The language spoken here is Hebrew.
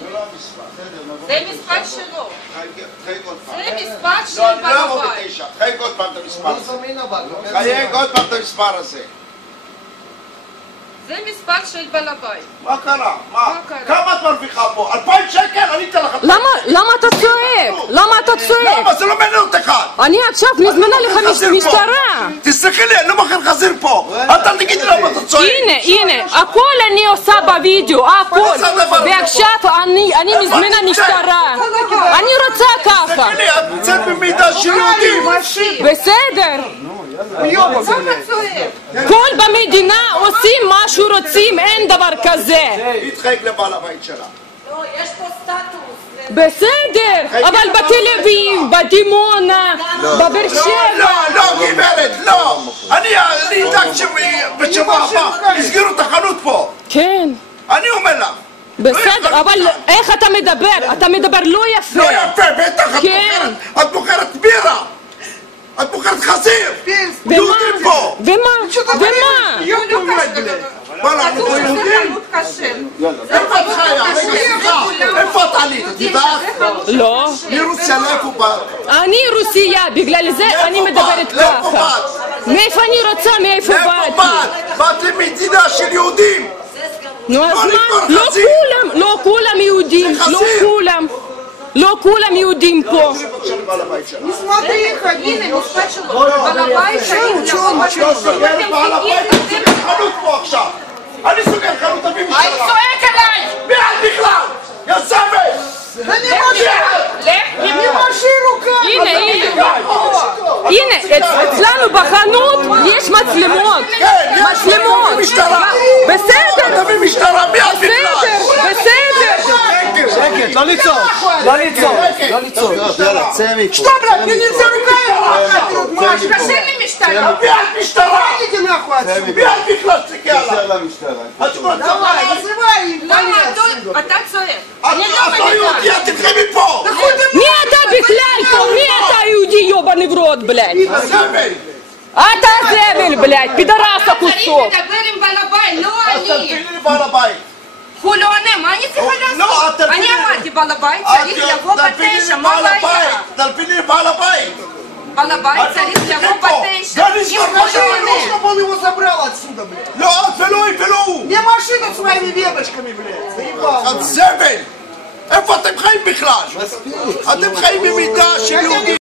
זה לא המספר. זה מספר שלו. תחייג עוד פעם. זה מספר של לא, בעל לא הבית. 49. תחייג עוד פעם את המספר הזה. תחייג עוד פעם את המספר הזה. זה מספר של בעל הבית. מה קרה? מה קרה? כמה את מרוויחה פה? 2,000 שקל? אני אתן לך... למה אתה צועק? למה אתה צועק? למה? זה לא מעניין אותך. אני עכשיו מזמינה לך משטרה. תסלחי לי, אני לא מוכן חזיר פה. אל תגידי למה אתה צועק. הנה, הכל אני עושה בווידאו, הכל. ועכשיו אני מזמינה משטרה. אני רוצה ככה. תסלחי לי, את נמצאת במידע של יהודים. בסדר. כל במדינה עושים מה שרוצים, אין דבר כזה. תתחייג לבעל הבית שלה. לא, יש פה סטטוס. בסדר, אבל בתל אביב, בדימונה, בבאר שבע. לא, גברת, לא. אני אדאג שבשבוע הבא יסגרו את החנות פה. כן. אני אומר לך. בסדר, אבל איך אתה מדבר? אתה מדבר לא יפה. לא יפה, בטח. את מוכרת בירה. את מוכרת חזיר. יהודים פה. ומה? וואלה, אנחנו פה יהודים. איפה את חיה? איפה את עלית? את יודעת? לא. מרוסיה לאיפה באת? אני רוסייה, בגלל זה אני מדברת ככה. מאיפה אני רוצה, מאיפה באתי? באת למדינה של יהודים. נו אז מה? לא כולם יהודים, לא כולם יהודים פה. הנה, מספר שלו. בעל הבית צריך חנות פה עכשיו. אני סוגר חנות, תביא משטרה. אני צועק עליי! מי את בכלל? יא סבל! הנה, אצלנו בחנות יש מצלמות. בסדר. תביא משטרה, מי את בכלל? בסדר. שקט, לא לצעוק. что, блядь, мне нельзя руками! скажи לי משטרה. מי את משטרה? מי את בכלל? תסתכלי עליי. למה אתה צועק? את לא יהודי, את תלכי מפה! מי אתה בכלל פה? מי אתה יהודי יובני ורוט, בלядь? זבל! אתה זבל, בלядь, פידרаса צריך кусок. לדבר עם בעל הבית, לא אז אני. תלכי לי לבעל הבית. הוא לא עונה, מה אני צריכה לעשות? אני אמרתי, בעל הבית צריך לבוא ב9, מה הבעיה? תלכי לי לבעל הבית. בעל הבית צריך לבוא ב9. אם הוא לא עונה. чтобы он его забрал отсюда, блядь. לא את ולא היא ולא הוא. Где машина с своими веточками, блядь? Заебал. את זבל! איפה אתם חיים בכלל? אתם חיים במידה של יהודים.